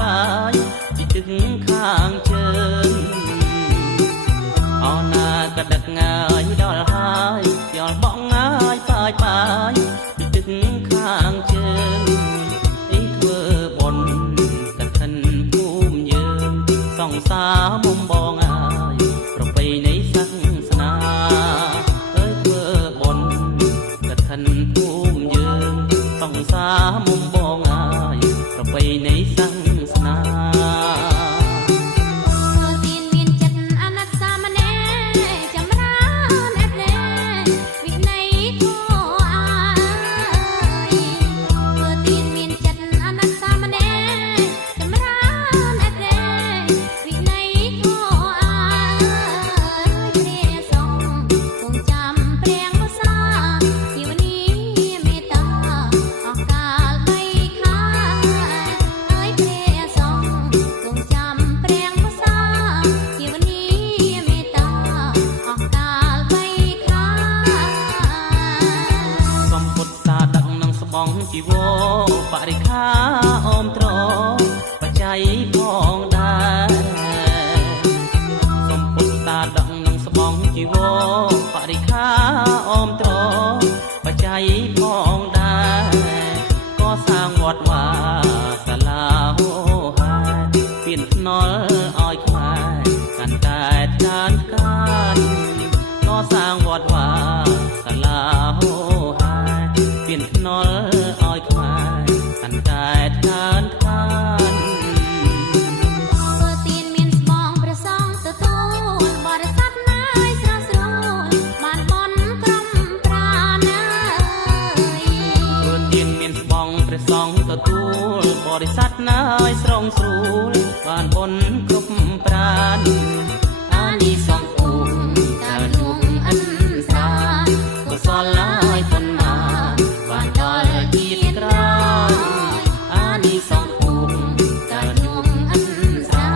បាយពីទឹកខាងជើងអោណាក៏ដឹកងាយដល់ហើយយល់បងងាយបាយពីទឹកខាងជើងអីធ្វើបុណ្យកឋិនភូមិយើងសង្សារមុំបងហើយប្រពៃណីសាសនាអើយធ្វើបុណ្យកឋិនភូមិយើងសង្សារមុំបងហើយប្រពៃណីសាសនាជីវរបរិខាអមត្របច្ច័យផងដែរសំពុទ្ធតាដឹកនឹងស្បង់ជីវរបរិខាអមត្របច្ច័យផងដែរក៏សាងវត្តវាសាលាហោហាពៀនភ្នល់ឲ្យខ្មែរកាន់តែច្រើនកាន់ក៏សាងវត្តវាសាលាហោហាពៀនភ្នល់ទទួលបរិស័ទណាយស្រងស្រួលបានបុណ្យគ្រប់ប្រាណអានិសង្ឃឧបការនួងអិនស្រាកុសលឡាយប៉ុន្មានបានដល់ជាតិក្រោយអានិសង្ឃឧបការនួងអិនស្រា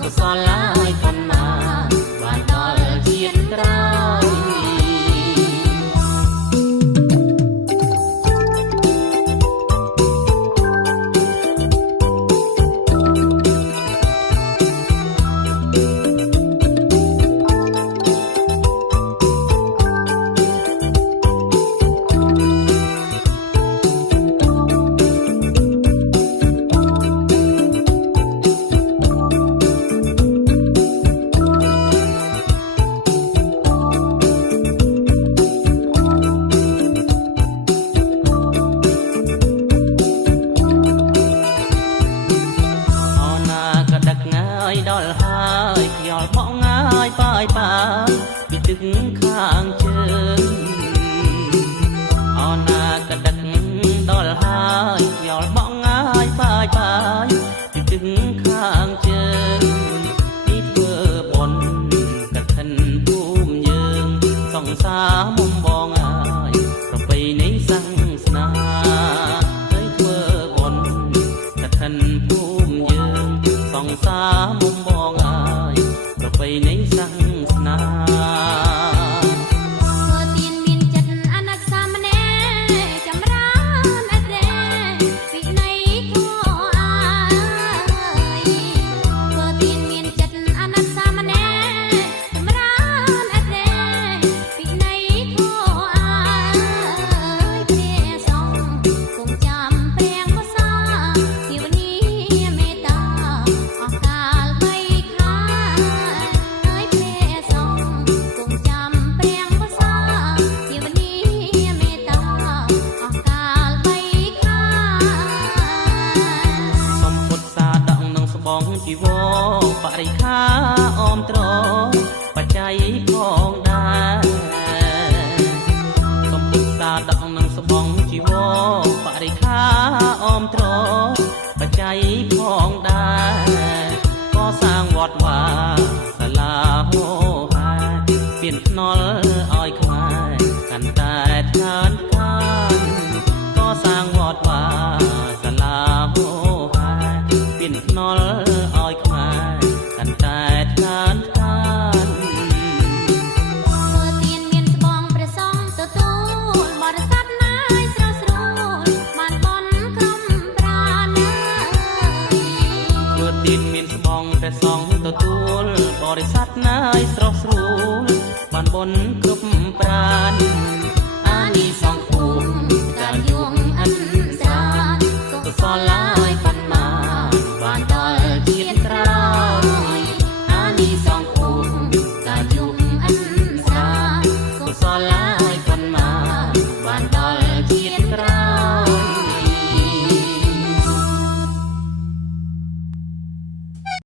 កុសលឡាយប៉ុន្មានបានដល់ជាតិក្រោយដល់ហើយខ្យល់បងងាយបាយពីទឹកខាងជើងអណាក៏ដឹកដល់ហើយខ្យល់បងងាយបាយពីទឹកខាងជើងពីធ្វើបុណ្យកឋិនភូមិយើងសង្សារមុំបងហើយប្រពៃណីសាសនាហើយធ្វើបុណ្យកឋិនភូមិយើងសង្សារមុំបងហើយប្រពៃណីសាសនាជីវរបរិខាអមត្របច្ច័យផងដែរសំពុទ្ធតាដឹកនឹងស្បង់ជីវរបរិខាអមត្របច្ច័យផងដែរក៏សាងវត្តវាសាលាហោហាពៀនភ្នល់ឲ្យខ្មែរកាន់តែច្រើនកាន់ក៏សាងវត្តវាសាលាហោហាពៀនភ្នល់កាន់តែច្រើនកាន់ធ្វើទានមានស្បង់ព្រះសង្ឃទទួលបរិស័ទណាយស្រស់ស្រួលបានបុណ្យក្រុមប្រាណ ន